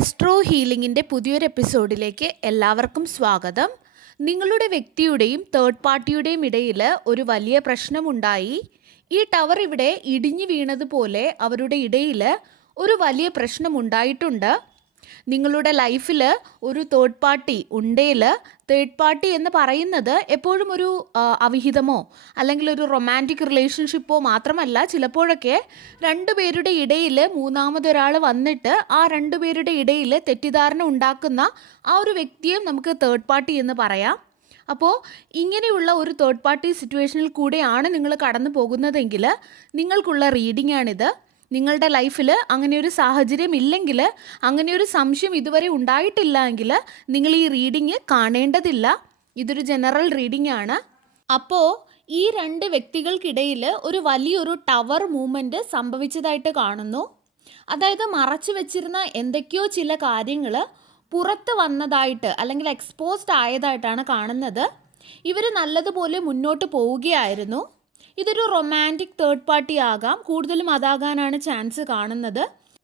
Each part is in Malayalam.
ആസ്ട്രോ ഹീലിംഗിൻ്റെ പുതിയൊരു എപ്പിസോഡിലേക്ക് എല്ലാവർക്കും സ്വാഗതം. നിങ്ങളുടെ വ്യക്തിയുടെയും തേർഡ് പാർട്ടിയുടെയും ഇടയിൽ ഒരു വലിയ പ്രശ്നമുണ്ടായി. ഈ ടവർ ഇവിടെ ഇടിഞ്ഞു വീണതുപോലെ അവരുടെ ഇടയിൽ ഒരു വലിയ പ്രശ്നമുണ്ടായിട്ടുണ്ട്. നിങ്ങളുടെ ലൈഫിൽ ഒരു തേർഡ് പാർട്ടി ഉണ്ടെങ്കിൽ തേർഡ് പാർട്ടി എന്ന് പറയുന്നത് എപ്പോഴും ഒരു അവിഹിതമോ അല്ലെങ്കിൽ ഒരു റൊമാൻറ്റിക് റിലേഷൻഷിപ്പോ മാത്രമല്ല, ചിലപ്പോഴൊക്കെ രണ്ടുപേരുടെ ഇടയിൽ മൂന്നാമതൊരാൾ വന്നിട്ട് ആ രണ്ടുപേരുടെ ഇടയിൽ തെറ്റിദ്ധാരണ ഉണ്ടാക്കുന്ന ആ ഒരു വ്യക്തിയെ നമുക്ക് തേർഡ് പാർട്ടി എന്ന് പറയാം. അപ്പോൾ ഇങ്ങനെയുള്ള ഒരു തേർഡ് പാർട്ടി സിറ്റുവേഷനിൽ കൂടെയാണ് നിങ്ങൾ കടന്നു പോകുന്നതെങ്കിൽ നിങ്ങൾക്കുള്ള റീഡിംഗ് ആണിത്. നിങ്ങളുടെ ലൈഫിൽ അങ്ങനെ ഒരു സാഹചര്യം ഇല്ലെങ്കിൽ, അങ്ങനെ ഒരു സംശയം ഇതുവരെ ഉണ്ടായിട്ടില്ല എങ്കിൽ നിങ്ങൾ ഈ റീഡിങ് കാണേണ്ടതില്ല. ഇതൊരു ജനറൽ റീഡിംഗ് ആണ്. അപ്പോൾ ഈ രണ്ട് വ്യക്തികൾക്കിടയിൽ ഒരു വലിയൊരു ടവർ മൂവ്മെൻറ്റ് സംഭവിച്ചതായിട്ട് കാണുന്നു. അതായത് മറച്ചു വെച്ചിരുന്ന എന്തൊക്കെയോ ചില കാര്യങ്ങൾ പുറത്ത് വന്നതായിട്ട് അല്ലെങ്കിൽ എക്സ്പോസ്ഡ് ആയതായിട്ടാണ് കാണുന്നത്. ഇവർ നല്ലതുപോലെ മുന്നോട്ട് പോവുകയായിരുന്നു. ഇതൊരു റൊമാൻറ്റിക് തേർഡ് പാർട്ടി ആകാം, കൂടുതലും അതാകാനാണ് ചാൻസ് കാണുന്നത്.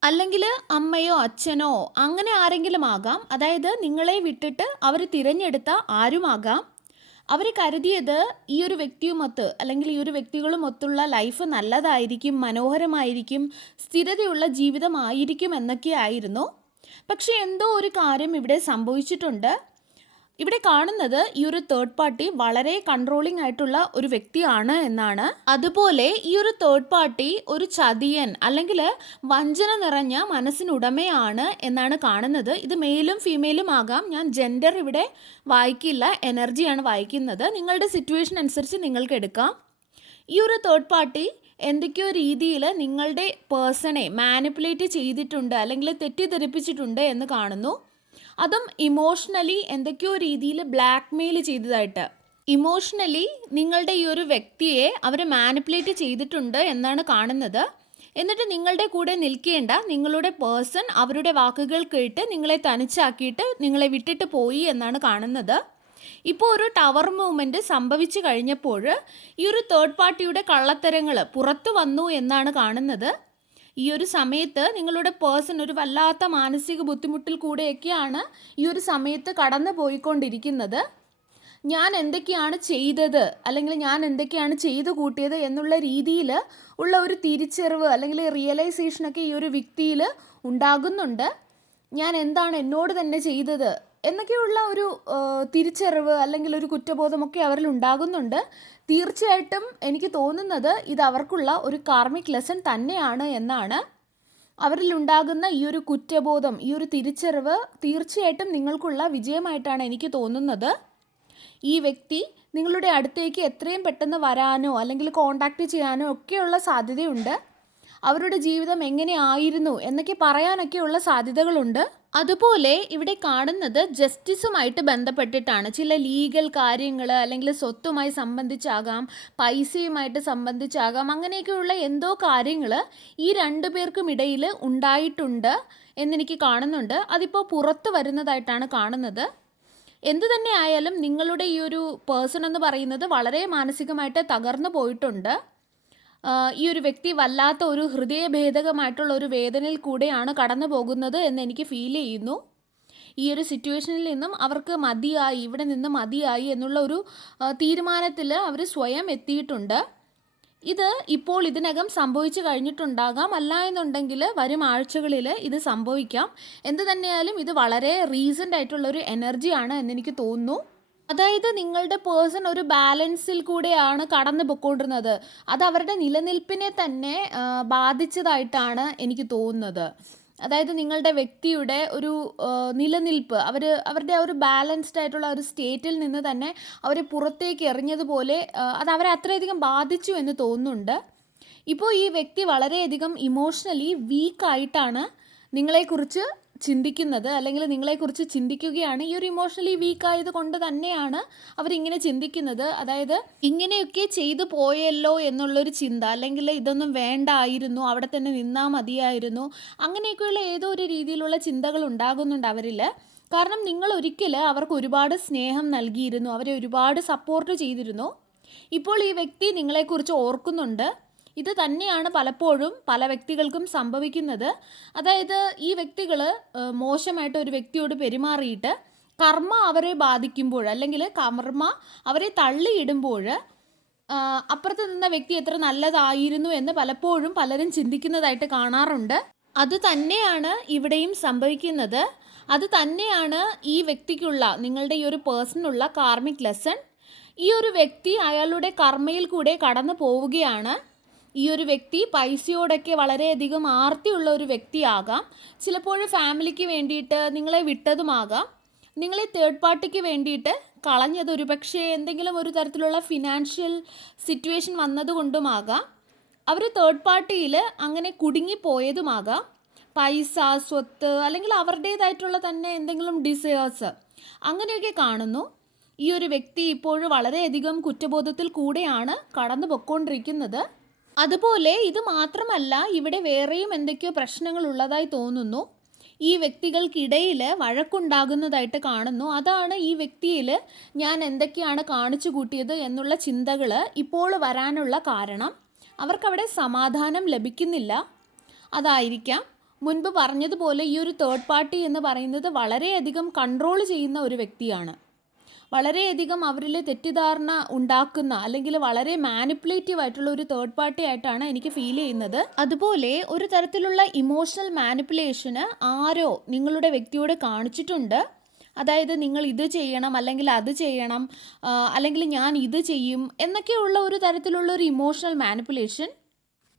അല്ലെങ്കിൽ അമ്മയോ അച്ഛനോ അങ്ങനെ ആരെങ്കിലും ആകാം. അതായത് നിങ്ങളെ വിട്ടിട്ട് അവർ തിരഞ്ഞെടുത്ത ആരുമാകാം. അവർ കരുതിയത് ഈ ഒരു വ്യക്തിയുമൊത്ത് അല്ലെങ്കിൽ ഈ ഒരു വ്യക്തികളുമൊത്തുള്ള ലൈഫ് നല്ലതായിരിക്കും, മനോഹരമായിരിക്കും, സ്ഥിരതയുള്ള ജീവിതമായിരിക്കും എന്നൊക്കെയായിരുന്നു. പക്ഷേ എന്തോ ഒരു കാര്യം ഇവിടെ സംഭവിച്ചിട്ടുണ്ട്. ഇവിടെ കാണുന്നത് ഈ ഒരു തേർഡ് പാർട്ടി വളരെ കൺട്രോളിംഗ് ആയിട്ടുള്ള ഒരു വ്യക്തിയാണ് എന്നാണ്. അതുപോലെ ഈ ഒരു തേർഡ് പാർട്ടി ഒരു ചതിയൻ അല്ലെങ്കിൽ വഞ്ചന നിറഞ്ഞ മനസ്സിനുടമയാണ് എന്നാണ് കാണുന്നത്. ഇത് മെയിലും ഫീമെയിലും ആകാം. ഞാൻ ജെൻഡർ ഇവിടെ വായിക്കില്ല, എനർജിയാണ് വായിക്കുന്നത്. നിങ്ങളുടെ സിറ്റുവേഷൻ അനുസരിച്ച് നിങ്ങൾക്ക് എടുക്കാം. ഈ ഒരു തേർഡ് പാർട്ടി എന്തൊക്കെയോ രീതിയിൽ നിങ്ങളുടെ പേഴ്സണെ മാനിപ്പുലേറ്റ് ചെയ്തിട്ടുണ്ട് അല്ലെങ്കിൽ തെറ്റിദ്ധരിപ്പിച്ചിട്ടുണ്ട് എന്ന് കാണുന്നു. അതും ഇമോഷണലി എന്തൊക്കെയോ രീതിയിൽ ബ്ലാക്ക് മെയിൽ ചെയ്തതായിട്ട്. ഇമോഷണലി നിങ്ങളുടെ ഈ ഒരു വ്യക്തിയെ അവർ മാനിപ്പുലേറ്റ് ചെയ്തിട്ടുണ്ട് എന്നാണ് കാണുന്നത്. എന്നിട്ട് നിങ്ങളുടെ കൂടെ നിൽക്കേണ്ട നിങ്ങളുടെ പേഴ്സൺ അവരുടെ വാക്കുകൾ കേട്ട് നിങ്ങളെ തനിച്ചാക്കിയിട്ട് നിങ്ങളെ വിട്ടിട്ട് പോയി എന്നാണ് കാണുന്നത്. ഇപ്പോൾ ഒരു ടവർ മൂവ്മെൻറ്റ് സംഭവിച്ചു കഴിഞ്ഞപ്പോൾ ഈ ഒരു തേർഡ് പാർട്ടിയുടെ കള്ളത്തരങ്ങൾ പുറത്തു വന്നു എന്നാണ് കാണുന്നത്. ഈ ഒരു സമയത്ത് നിങ്ങളുടെ പേഴ്സൺ ഒരു വല്ലാത്ത മാനസിക ബുദ്ധിമുട്ടിൽ കൂടെയൊക്കെയാണ് ഈ ഒരു സമയത്ത് കടന്നു പോയിക്കൊണ്ടിരിക്കുന്നത്. ഞാൻ എന്തൊക്കെയാണ് ചെയ്തത് അല്ലെങ്കിൽ ഞാൻ എന്തൊക്കെയാണ് ചെയ്തു കൂട്ടിയത് എന്നുള്ള രീതിയിൽ ഉള്ള ഒരു തിരിച്ചറിവ് അല്ലെങ്കിൽ റിയലൈസേഷനൊക്കെ ഈ ഒരു വ്യക്തിയിൽ ഉണ്ടാകുന്നുണ്ട്. ഞാൻ എന്താണ് എന്നോട് തന്നെ ചെയ്തത് എന്നൊക്കെയുള്ള ഒരു തിരിച്ചറിവ് അല്ലെങ്കിൽ ഒരു കുറ്റബോധമൊക്കെ അവരിൽ ഉണ്ടാകുന്നുണ്ട്. തീർച്ചയായിട്ടും എനിക്ക് തോന്നുന്നത് ഇത് അവർക്കുള്ള ഒരു കാർമിക് ലെസൺ തന്നെയാണ് എന്നാണ്. അവരിൽ ഉണ്ടാകുന്ന ഈ ഒരു കുറ്റബോധം, ഈ ഒരു തിരിച്ചറിവ് തീർച്ചയായിട്ടും നിങ്ങൾക്കുള്ള വിജയമായിട്ടാണ് എനിക്ക് തോന്നുന്നത്. ഈ വ്യക്തി നിങ്ങളുടെ അടുത്തേക്ക് എത്രയും പെട്ടെന്ന് വരാനോ അല്ലെങ്കിൽ കോണ്ടാക്ട് ചെയ്യാനോ ഒക്കെയുള്ള സാധ്യതയുണ്ട്. അവരുടെ ജീവിതം എങ്ങനെയായിരുന്നു എന്നൊക്കെ പറയാനൊക്കെയുള്ള സാധ്യതകളുണ്ട്. അതുപോലെ ഇവിടെ കാണുന്നത് ജസ്റ്റിസുമായിട്ട് ബന്ധപ്പെട്ടിട്ടാണ്. ചില ലീഗൽ കാര്യങ്ങൾ അല്ലെങ്കിൽ സ്വത്തുമായി സംബന്ധിച്ചാകാം, പൈസയുമായിട്ട് സംബന്ധിച്ചാകാം, അങ്ങനെയൊക്കെയുള്ള എന്തോ കാര്യങ്ങൾ ഈ രണ്ടു പേർക്കും ഇടയിൽ ഉണ്ടായിട്ടുണ്ട് എന്നെനിക്ക് കാണുന്നുണ്ട്. അതിപ്പോൾ പുറത്ത് വരുന്നതായിട്ടാണ് കാണുന്നത്. എന്തു തന്നെ ആയാലും നിങ്ങളുടെ ഈ ഒരു പേഴ്സൺ എന്ന് പറയുന്നത് വളരെ മാനസികമായിട്ട് തകർന്നു പോയിട്ടുണ്ട്. ഈ ഒരു വ്യക്തി വല്ലാത്ത ഒരു ഹൃദയഭേദകമായിട്ടുള്ള ഒരു വേദനയിൽ കൂടെയാണ് കടന്നു പോകുന്നത് എന്ന് എനിക്ക് ഫീൽ ചെയ്യുന്നു. ഈ ഒരു സിറ്റുവേഷനിൽ നിന്നും അവർക്ക് മതിയായി, ഇവിടെ നിന്ന് മതിയായി എന്നുള്ള ഒരു തീരുമാനത്തിൽ അവർ സ്വയം എത്തിയിട്ടുണ്ട്. ഇത് ഇപ്പോൾ ഇതിനകം സംഭവിച്ചു കഴിഞ്ഞിട്ടുണ്ടാകാം, അല്ല എന്നുണ്ടെങ്കിൽ വരും ആഴ്ചകളിൽ ഇത് സംഭവിക്കാം. എന്തു തന്നെയായാലും ഇത് വളരെ റീസെൻ്റ് ആയിട്ടുള്ളൊരു എനർജിയാണ് എന്നെനിക്ക് തോന്നുന്നു. അതായത് നിങ്ങളുടെ പേഴ്സൺ ഒരു ബാലൻസിൽ കൂടെയാണ് കടന്നു പോയിക്കൊണ്ടിരുന്നത്. അത് അവരുടെ നിലനിൽപ്പിനെ തന്നെ ബാധിച്ചതായിട്ടാണ് എനിക്ക് തോന്നുന്നത്. അതായത് നിങ്ങളുടെ വ്യക്തിയുടെ ഒരു നിലനിൽപ്പ് അവരുടെ ആ ഒരു ബാലൻസ്ഡ് ആയിട്ടുള്ള ഒരു സ്റ്റേറ്റിൽ നിന്ന് തന്നെ അവരെ പുറത്തേക്ക് എറിഞ്ഞതുപോലെ അത് അവരെ അത്രയധികം ബാധിച്ചു എന്ന് തോന്നുന്നുണ്ട്. ഇപ്പോൾ ഈ വ്യക്തി വളരെയധികം ഇമോഷണലി വീക്കായിട്ടാണ് നിങ്ങളെക്കുറിച്ച് ചിന്തിക്കുന്നത് അല്ലെങ്കിൽ നിങ്ങളെക്കുറിച്ച് ചിന്തിക്കുകയാണ്. ഈ ഒരു ഇമോഷണലി വീക്കായത് കൊണ്ട് തന്നെയാണ് അവരിങ്ങനെ ചിന്തിക്കുന്നത്. അതായത് ഇങ്ങനെയൊക്കെ ചെയ്തു പോയല്ലോ എന്നുള്ളൊരു ചിന്ത, അല്ലെങ്കിൽ ഇതൊന്നും വേണ്ടായിരുന്നു, അവിടെ തന്നെ നിന്നാൽ മതിയായിരുന്നു, അങ്ങനെയൊക്കെയുള്ള ഏതോ ഒരു രീതിയിലുള്ള ചിന്തകൾ ഉണ്ടാകുന്നുണ്ട് അവരിൽ. കാരണം നിങ്ങൾ ഒരിക്കൽ അവർക്ക് ഒരുപാട് സ്നേഹം നൽകിയിരുന്നു, അവരെ ഒരുപാട് സപ്പോർട്ട് ചെയ്തിരുന്നു. ഇപ്പോൾ ഈ വ്യക്തി നിങ്ങളെക്കുറിച്ച് ഓർക്കുന്നുണ്ട്. ഇത് തന്നെയാണ് പലപ്പോഴും പല വ്യക്തികൾക്കും സംഭവിക്കുന്നത്. അതായത് ഈ വ്യക്തികൾ മോശമായിട്ട് ഒരു വ്യക്തിയോട് പെരുമാറിയിട്ട് കർമ്മ അവരെ ബാധിക്കുമ്പോൾ, അല്ലെങ്കിൽ കർമ്മ അവരെ തള്ളിയിടുമ്പോൾ അപ്പുറത്ത് നിന്ന വ്യക്തി എത്ര നല്ലതായിരുന്നു എന്ന് പലപ്പോഴും പലരും ചിന്തിക്കുന്നതായിട്ട് കാണാറുണ്ട്. അത് തന്നെയാണ് ഇവിടെയും സംഭവിക്കുന്നത്. അത് തന്നെയാണ് ഈ വ്യക്തിക്കുള്ള, നിങ്ങളുടെ ഈ ഒരു പേഴ്സണുള്ള കാർമിക് ലെസൺ. ഈ ഒരു വ്യക്തി അയാളുടെ കർമ്മയിൽ കൂടെ കടന്നു പോവുകയാണ്. ഈ ഒരു വ്യക്തി പൈസയോടൊക്കെ വളരെയധികം ആർത്തിയുള്ള ഒരു വ്യക്തിയാകാം. ചിലപ്പോൾ ഫാമിലിക്ക് വേണ്ടിയിട്ട് നിങ്ങളെ വിട്ടതുമാകാം. നിങ്ങളെ തേർഡ് പാർട്ടിക്ക് വേണ്ടിയിട്ട് കളഞ്ഞത് ഒരുപക്ഷെ എന്തെങ്കിലും ഒരു തരത്തിലുള്ള ഫിനാൻഷ്യൽ സിറ്റുവേഷൻ വന്നതുകൊണ്ടുമാകാം. അവർ തേർഡ് പാർട്ടിയിൽ അങ്ങനെ കുടുങ്ങിപ്പോയതുമാകാം. പൈസ, സ്വത്ത്, അല്ലെങ്കിൽ അവരുടേതായിട്ടുള്ള തന്നെ എന്തെങ്കിലും ഡിസയേഴ്സ് അങ്ങനെയൊക്കെ കാണുന്നു. ഈ ഒരു വ്യക്തി ഇപ്പോഴും വളരെയധികം കുറ്റബോധത്തിൽ കൂടെയാണ് കടന്നു പൊയ്ക്കൊണ്ടിരിക്കുന്നത്. അതുപോലെ ഇത് മാത്രമല്ല, ഇവിടെ വേറെയും എന്തൊക്കെയോ പ്രശ്നങ്ങൾ ഉള്ളതായി തോന്നുന്നു. ഈ വ്യക്തികൾക്കിടയിൽ വഴക്കുണ്ടാകുന്നതായിട്ട് കാണുന്നു. അതാണ് ഈ വ്യക്തിയിൽ ഞാൻ എന്തൊക്കെയാണ് കാണിച്ചു കൂട്ടിയത് എന്നുള്ള ചിന്തകൾ ഇപ്പോൾ വരാനുള്ള കാരണം. അവർക്കവിടെ സമാധാനം ലഭിക്കുന്നില്ല. അതായിരിക്കാം. മുൻപ് പറഞ്ഞതുപോലെ ഈ ഒരു തേർഡ് പാർട്ടി എന്ന് പറയുന്നത് വളരെയധികം കൺട്രോൾ ചെയ്യുന്ന ഒരു വ്യക്തിയാണ്. വളരെയധികം അവരിൽ തെറ്റിദ്ധാരണ ഉണ്ടാക്കുന്ന, അല്ലെങ്കിൽ വളരെ മാനിപ്പുലേറ്റീവ് ആയിട്ടുള്ള ഒരു തേർഡ് പാർട്ടി ആയിട്ടാണ് എനിക്ക് ഫീൽ ചെയ്യുന്നത്. അതുപോലെ ഒരു തരത്തിലുള്ള ഇമോഷണൽ മാനിപ്പുലേഷന് ആരോ നിങ്ങളുടെ വ്യക്തിയോട് കാണിച്ചിട്ടുണ്ട്. അതായത് നിങ്ങൾ ഇത് ചെയ്യണം, അല്ലെങ്കിൽ അത് ചെയ്യണം, അല്ലെങ്കിൽ ഞാൻ ഇത് ചെയ്യും എന്നൊക്കെയുള്ള ഒരു തരത്തിലുള്ള ഒരു ഇമോഷണൽ മാനിപ്പുലേഷൻ.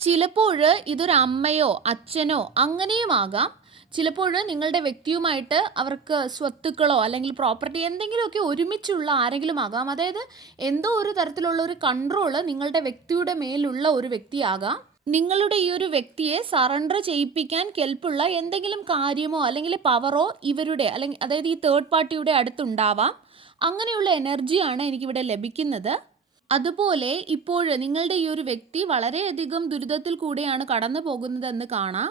ചിലപ്പോൾ ഇതൊരു അമ്മയോ അച്ഛനോ അങ്ങനെയുമാകാം. ചിലപ്പോൾ നിങ്ങളുടെ വ്യക്തിയുമായിട്ട് അവർക്ക് സ്വത്തുക്കളോ അല്ലെങ്കിൽ പ്രോപ്പർട്ടി എന്തെങ്കിലുമൊക്കെ ഒരുമിച്ചുള്ള ആരെങ്കിലും ആകാം. അതായത് എന്തോ ഒരു തരത്തിലുള്ള ഒരു കൺട്രോള് നിങ്ങളുടെ വ്യക്തിയുടെ മേലുള്ള ഒരു വ്യക്തിയാകാം. നിങ്ങളുടെ ഈ ഒരു വ്യക്തിയെ സറണ്ടർ ചെയ്യിപ്പിക്കാൻ കെൽപ്പുള്ള എന്തെങ്കിലും കാര്യമോ അല്ലെങ്കിൽ പവറോ ഇവരുടെ, അല്ലെങ്കിൽ അതായത് ഈ തേർഡ് പാർട്ടിയുടെ അടുത്തുണ്ടാവാം. അങ്ങനെയുള്ള എനർജിയാണ് എനിക്കിവിടെ ലഭിക്കുന്നത്. അതുപോലെ ഇപ്പോൾ നിങ്ങളുടെ ഈ ഒരു വ്യക്തി വളരെയധികം ദുരിതത്തിൽ കൂടെയാണ് കടന്നു പോകുന്നതെന്ന് കാണാം.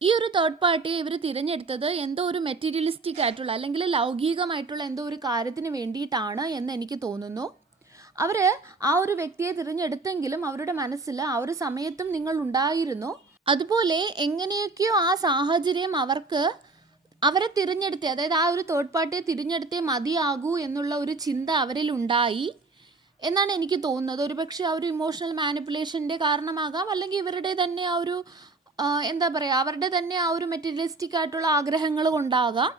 ഈ ഒരു തേർഡ് പാർട്ടിയെ ഇവർ തിരഞ്ഞെടുത്തത് എന്തോ ഒരു മെറ്റീരിയലിസ്റ്റിക് ആയിട്ടുള്ള, അല്ലെങ്കിൽ ലൗകികമായിട്ടുള്ള എന്തോ ഒരു കാര്യത്തിന് വേണ്ടിയിട്ടാണ് എന്ന് എനിക്ക് തോന്നുന്നു. അവർ ആ ഒരു വ്യക്തിയെ തിരഞ്ഞെടുത്തെങ്കിലും അവരുടെ മനസ്സിൽ ആ ഒരു സമയത്തും നിങ്ങൾ ഉണ്ടായിരുന്നു. അതുപോലെ എങ്ങനെയൊക്കെയോ ആ സാഹചര്യം അവരെ തിരഞ്ഞെടുത്തേ, അതായത് ആ ഒരു തേർഡ് പാർട്ടിയെ തിരഞ്ഞെടുത്തേ മതിയാകൂ എന്നുള്ള ഒരു ചിന്ത അവരിൽ ഉണ്ടായി എന്നാണ് എനിക്ക് തോന്നുന്നത്. ഒരുപക്ഷെ ആ ഒരു ഇമോഷണൽ മാനിപ്പുലേഷൻ്റെ കാരണമാകാം, അല്ലെങ്കിൽ ഇവരുടെ തന്നെ ആ ഒരു എന്താ പറയുക, അവരുടെ തന്നെ ആ ഒരു മെറ്റീരിയലിസ്റ്റിക് ആയിട്ടുള്ള ആഗ്രഹങ്ങൾ കൊണ്ടാകാം.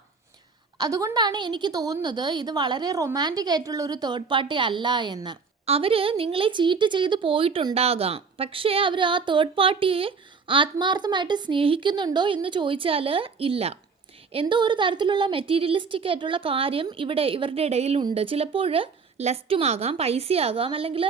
അതുകൊണ്ടാണ് എനിക്ക് തോന്നുന്നത് ഇത് വളരെ റൊമാൻറ്റിക് ആയിട്ടുള്ള ഒരു തേർഡ് പാർട്ടി അല്ല എന്ന്. അവർ നിങ്ങളെ ചീറ്റ് ചെയ്ത് പോയിട്ടുണ്ടാകാം, പക്ഷേ അവർ ആ തേർഡ് പാർട്ടിയെ ആത്മാർത്ഥമായിട്ട് സ്നേഹിക്കുന്നുണ്ടോ എന്ന് ചോദിച്ചാൽ ഇല്ല. എന്തോ ഒരു തരത്തിലുള്ള മെറ്റീരിയലിസ്റ്റിക് ആയിട്ടുള്ള കാര്യം ഇവരുടെ ഇടയിലുണ്ട്. ചിലപ്പോൾ ലസ്റ്റുമാകാം, പൈസയാകാം, അല്ലെങ്കിൽ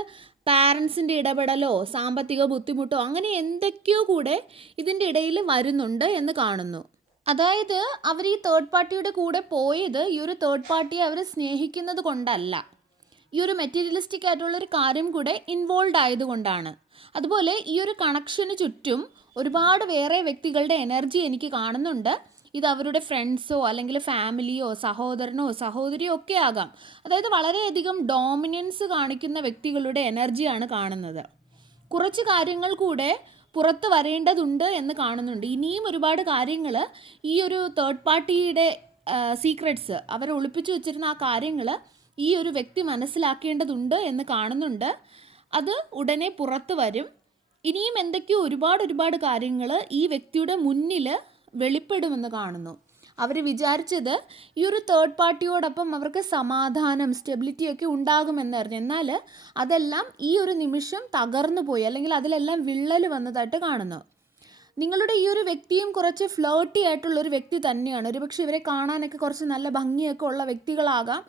പാരൻസിൻ്റെ ഇടപെടലോ സാമ്പത്തിക ബുദ്ധിമുട്ടോ അങ്ങനെ എന്തൊക്കെയോ കൂടെ ഇതിൻ്റെ ഇടയിൽ വരുന്നുണ്ട് എന്ന് കാണുന്നു. അതായത് അവർ ഈ തേർഡ് പാർട്ടിയുടെ കൂടെ പോയത് ഈ ഒരു തേർഡ് പാർട്ടിയെ അവർ സ്നേഹിക്കുന്നത് കൊണ്ടല്ല, ഈ ഒരു മെറ്റീരിയലിസ്റ്റിക് ആയിട്ടുള്ളൊരു കാര്യം കൂടെ ഇൻവോൾവ് ആയതുകൊണ്ടാണ്. അതുപോലെ ഈ ഒരു കണക്ഷന് ചുറ്റും ഒരുപാട് വേറെ വ്യക്തികളുടെ എനർജി എനിക്ക് കാണുന്നുണ്ട്. ഇത് അവരുടെ ഫ്രണ്ട്സോ അല്ലെങ്കിൽ ഫാമിലിയോ സഹോദരനോ സഹോദരിയോ ഒക്കെ ആകാം. അതായത് വളരെയധികം ഡോമിനൻസ് കാണിക്കുന്ന വ്യക്തികളുടെ എനർജിയാണ് കാണുന്നത്. കുറച്ച് കാര്യങ്ങൾ കൂടെ പുറത്ത് വരേണ്ടതുണ്ട് എന്ന് കാണുന്നുണ്ട്. ഇനിയും ഒരുപാട് കാര്യങ്ങൾ ഈ ഒരു തേർഡ് പാർട്ടിയുടെ സീക്രട്സ്, അവർ ഒളിപ്പിച്ചു വെച്ചിരുന്ന ആ കാര്യങ്ങൾ ഈ ഒരു വ്യക്തി മനസ്സിലാക്കേണ്ടതുണ്ട് എന്ന് കാണുന്നുണ്ട്. അത് ഉടനെ പുറത്ത് വരും. ഇനിയും എന്തൊക്കെയോ ഒരുപാട് കാര്യങ്ങൾ ഈ വ്യക്തിയുടെ മുന്നിൽ വെളിപ്പെടുമെന്ന് കാണുന്നു. അവർ വിചാരിച്ചത് ഈ ഒരു തേർഡ് പാർട്ടിയോടൊപ്പം അവർക്ക് സമാധാനം, സ്റ്റെബിലിറ്റിയൊക്കെ ഉണ്ടാകുമെന്നായിരുന്നു. എന്നാൽ അതെല്ലാം ഈ ഒരു നിമിഷം തകർന്നു പോയി, അല്ലെങ്കിൽ അതിലെല്ലാം വിള്ളൽ വന്നതായിട്ട് കാണുന്നു. നിങ്ങളുടെ ഈ ഒരു വ്യക്തിയും കുറച്ച് ഫ്ലേർട്ടി ആയിട്ടുള്ളൊരു വ്യക്തി തന്നെയാണ്. ഒരുപക്ഷെ ഇവരെ കാണാനൊക്കെ കുറച്ച് നല്ല ഭംഗിയൊക്കെ ഉള്ള വ്യക്തികളാകാം,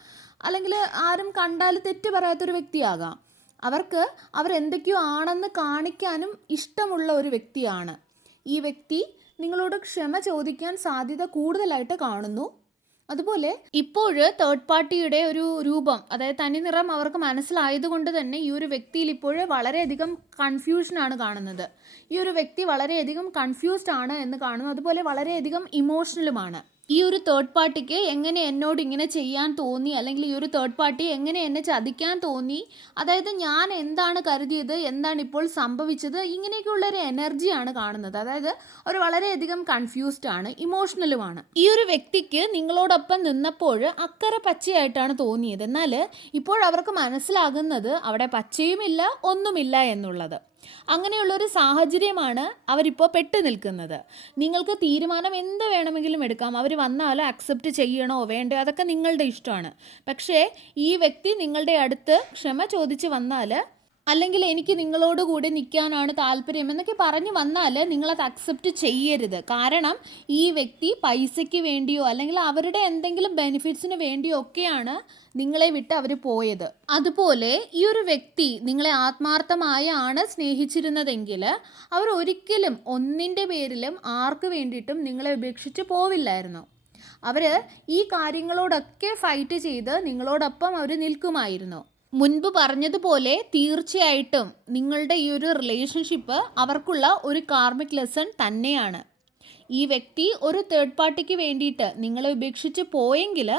അല്ലെങ്കിൽ ആരും കണ്ടാൽ തെറ്റ് പറയാത്തൊരു വ്യക്തിയാകാം. അവരെന്തൊക്കെയോ ആണെന്ന് കാണിക്കാനും ഇഷ്ടമുള്ള ഒരു വ്യക്തിയാണ്. ഈ വ്യക്തി നിങ്ങളോട് ക്ഷമ ചോദിക്കാൻ സാധ്യത കൂടുതലായിട്ട് കാണുന്നു. അതുപോലെ ഇപ്പോൾ തേർഡ് പാർട്ടിയുടെ ഒരു രൂപം, അതായത് തനിനിറം അവർക്ക് മനസ്സിലായതുകൊണ്ട് തന്നെ ഈ ഒരു വ്യക്തിയിൽ ഇപ്പോൾ വളരെയധികം കൺഫ്യൂഷനാണ് കാണുന്നത്. ഈ ഒരു വ്യക്തി വളരെയധികം കൺഫ്യൂസ്ഡ് ആണ് എന്ന് കാണുന്നു. അതുപോലെ വളരെയധികം ഇമോഷണലുമാണ്. ഈ ഒരു തേർഡ് പാർട്ടിക്ക് എങ്ങനെ എന്നോട് ഇങ്ങനെ ചെയ്യാൻ തോന്നി, അല്ലെങ്കിൽ ഈ ഒരു തേർഡ് പാർട്ടി എങ്ങനെ എന്നെ ചതിക്കാൻ തോന്നി, അതായത് ഞാൻ എന്താണ് കരുതിയത്, എന്താണ് ഇപ്പോൾ സംഭവിച്ചത്, ഇങ്ങനെയൊക്കെയുള്ളൊരു എനർജിയാണ് കാണുന്നത്. അതായത് ഒരു വളരെയധികം കൺഫ്യൂസ്ഡ് ആണ്, ഇമോഷണലുമാണ്. ഈ ഒരു വ്യക്തിക്ക് നിങ്ങളോടൊപ്പം നിന്നപ്പോൾ അക്കരെ പച്ചയായിട്ടാണ് തോന്നിയത്. എന്നാൽ ഇപ്പോൾ അവർക്ക് മനസ്സിലാകുന്നത് അവിടെ പച്ചയുമില്ല ഒന്നുമില്ല എന്നുള്ളത്. അങ്ങനെയുള്ളൊരു സാഹചര്യമാണ് അവരിപ്പോൾ പെട്ടു നിൽക്കുന്നത്. നിങ്ങൾക്ക് തീരുമാനം എന്ത് വേണമെങ്കിലും എടുക്കാം. അവർ വന്നാൽ അക്സെപ്റ്റ് ചെയ്യണോ വേണ്ടോ അതൊക്കെ നിങ്ങളുടെ ഇഷ്ടമാണ്. പക്ഷേ ഈ വ്യക്തി നിങ്ങളുടെ അടുത്ത് ക്ഷമ ചോദിച്ച് വന്നാൽ, അല്ലെങ്കിൽ എനിക്ക് നിങ്ങളോട് കൂടി നിൽക്കാനാണ് താല്പര്യം എന്നൊക്കെ പറഞ്ഞ് വന്നാൽ നിങ്ങളത് അക്സെപ്റ്റ് ചെയ്യരുത്. കാരണം ഈ വ്യക്തി പൈസയ്ക്ക് വേണ്ടിയോ അല്ലെങ്കിൽ അവരുടെ എന്തെങ്കിലും ബെനിഫിറ്റ്സിന് വേണ്ടിയോ ഒക്കെയാണ് നിങ്ങളെ വിട്ട് അവർ പോയത്. അതുപോലെ ഈ ഒരു വ്യക്തി നിങ്ങളെ ആത്മാർത്ഥമായാണ് സ്നേഹിച്ചിരുന്നതെങ്കിൽ അവർ ഒരിക്കലും ഒന്നിൻ്റെ പേരിലും ആർക്ക് വേണ്ടിയിട്ടും നിങ്ങളെ ഉപേക്ഷിച്ച് പോവില്ലായിരുന്നു. അവർ ഈ കാര്യങ്ങളോടൊക്കെ ഫൈറ്റ് ചെയ്ത് നിങ്ങളോടൊപ്പം അവർ നിൽക്കുമായിരുന്നു. മുൻപ് പറഞ്ഞതുപോലെ തീർച്ചയായിട്ടും നിങ്ങളുടെ ഈ ഒരു റിലേഷൻഷിപ്പ് അവർക്കുള്ള ഒരു കാർമിക് ലെസൺ തന്നെയാണ്. ഈ വ്യക്തി ഒരു തേർഡ് പാർട്ടിക്ക് വേണ്ടിയിട്ട് നിങ്ങളെ ഉപേക്ഷിച്ച് പോയെങ്കിൽ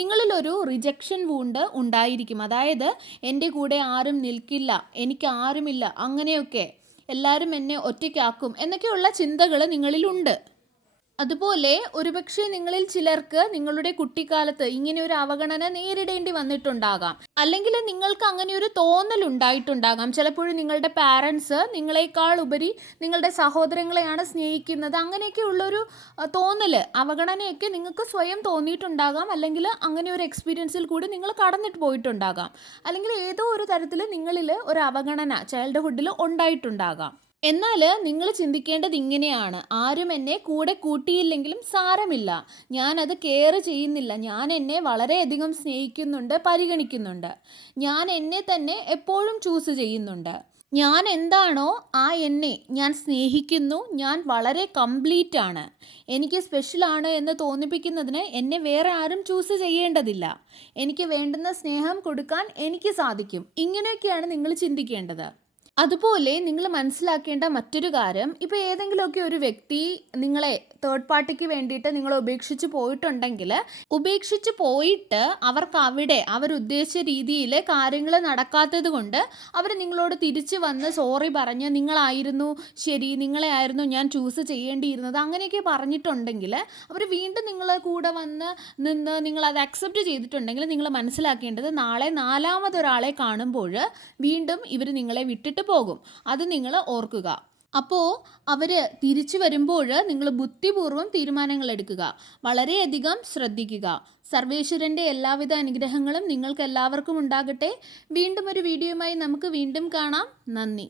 നിങ്ങളിലൊരു റിജക്ഷൻ വൂണ്ട് ഉണ്ടായിരിക്കും. അതായത് എൻ്റെ കൂടെ ആരും നിൽക്കില്ല, എനിക്ക് ആരുമില്ല, അങ്ങനെയൊക്കെ എല്ലാവരും എന്നെ ഒറ്റയ്ക്കാക്കും എന്നൊക്കെയുള്ള ചിന്തകൾ നിങ്ങളിലുണ്ട്. അതുപോലെ ഒരുപക്ഷെ നിങ്ങളിൽ ചിലർക്ക് നിങ്ങളുടെ കുട്ടിക്കാലത്ത് ഇങ്ങനെ ഒരു അവഗണന നേരിടേണ്ടി വന്നിട്ടുണ്ടാകാം. അല്ലെങ്കിൽ നിങ്ങൾക്ക് അങ്ങനെ ഒരു തോന്നൽ ഉണ്ടായിട്ടുണ്ടാകാം. ചിലപ്പോഴും നിങ്ങളുടെ പാരൻസ് നിങ്ങളെക്കാൾ ഉപരി നിങ്ങളുടെ സഹോദരങ്ങളെയാണ് സ്നേഹിക്കുന്നത്, അങ്ങനെയൊക്കെ ഉള്ളൊരു തോന്നൽ, അവഗണനയൊക്കെ നിങ്ങൾക്ക് സ്വയം തോന്നിയിട്ടുണ്ടാകാം. അല്ലെങ്കിൽ അങ്ങനെ ഒരു എക്സ്പീരിയൻസിൽ കൂടി നിങ്ങൾ കടന്നിട്ട് പോയിട്ടുണ്ടാകാം. അല്ലെങ്കിൽ ഏതോ ഒരു തരത്തിൽ നിങ്ങളിൽ ഒരു അവഗണന ചൈൽഡ്ഹുഡിൽ ഉണ്ടായിട്ടുണ്ടാകാം. എന്നാൽ നിങ്ങൾ ചിന്തിക്കേണ്ടത് ഇങ്ങനെയാണ്: ആരും എന്നെ കൂടെ കൂട്ടിയില്ലെങ്കിലും സാരമില്ല, ഞാനത് കെയർ ചെയ്യുന്നില്ല, ഞാൻ എന്നെ വളരെയധികം സ്നേഹിക്കുന്നുണ്ട്, പരിഗണിക്കുന്നുണ്ട്, ഞാൻ എന്നെ തന്നെ എപ്പോഴും ചൂസ് ചെയ്യുന്നുണ്ട്, ഞാൻ എന്താണോ ആ എന്നെ ഞാൻ സ്നേഹിക്കുന്നു, ഞാൻ വളരെ കംപ്ലീറ്റ് ആണ്, എനിക്ക് സ്പെഷ്യലാണ് എന്ന് തോന്നിപ്പിക്കുന്നതിന് എന്നെ വേറെ ആരും ചൂസ് ചെയ്യേണ്ടതില്ല, എനിക്ക് വേണ്ടുന്ന സ്നേഹം കൊടുക്കാൻ എനിക്ക് സാധിക്കും. ഇങ്ങനെയൊക്കെയാണ് നിങ്ങൾ ചിന്തിക്കേണ്ടത്. അതുപോലെ നിങ്ങൾ മനസ്സിലാക്കേണ്ട മറ്റൊരു കാര്യം, ഇപ്പോൾ ഏതെങ്കിലുമൊക്കെ ഒരു വ്യക്തി നിങ്ങളെ തേർഡ് പാർട്ടിക്ക് വേണ്ടിയിട്ട് നിങ്ങളെ ഉപേക്ഷിച്ച് പോയിട്ടുണ്ടെങ്കിൽ, ഉപേക്ഷിച്ച് പോയിട്ട് അവർക്ക് അവിടെ അവരുദ്ദേശിച്ച രീതിയിൽ കാര്യങ്ങൾ നടക്കാത്തത് കൊണ്ട് അവർ നിങ്ങളോട് തിരിച്ച് വന്ന് സോറി പറഞ്ഞ് നിങ്ങളായിരുന്നു ശരി, നിങ്ങളെ ആയിരുന്നു ഞാൻ ചൂസ് ചെയ്യേണ്ടിയിരുന്നത്, അങ്ങനെയൊക്കെ പറഞ്ഞിട്ടുണ്ടെങ്കിൽ, അവർ വീണ്ടും നിങ്ങളെ കൂടെ വന്ന് നിന്ന് നിങ്ങളത് അക്സെപ്റ്റ് ചെയ്തിട്ടുണ്ടെങ്കിൽ, നിങ്ങൾ മനസ്സിലാക്കേണ്ടത് നാളെ നാലാമതൊരാളെ കാണുമ്പോൾ വീണ്ടും ഇവർ നിങ്ങളെ വിട്ടിട്ട് പോകും. അത് നിങ്ങൾ ഓർക്കുക. അപ്പോൾ അവർ തിരിച്ചു വരുമ്പോൾ നിങ്ങൾ ബുദ്ധിപൂർവ്വം തീരുമാനങ്ങൾ എടുക്കുക, വളരെയധികം ശ്രദ്ധിക്കുക. സർവേശ്വരൻ്റെ എല്ലാവിധ അനുഗ്രഹങ്ങളും നിങ്ങൾക്ക് എല്ലാവർക്കും ഉണ്ടാകട്ടെ. വീണ്ടും ഒരു വീഡിയോയുമായി നമുക്ക് വീണ്ടും കാണാം. നന്ദി.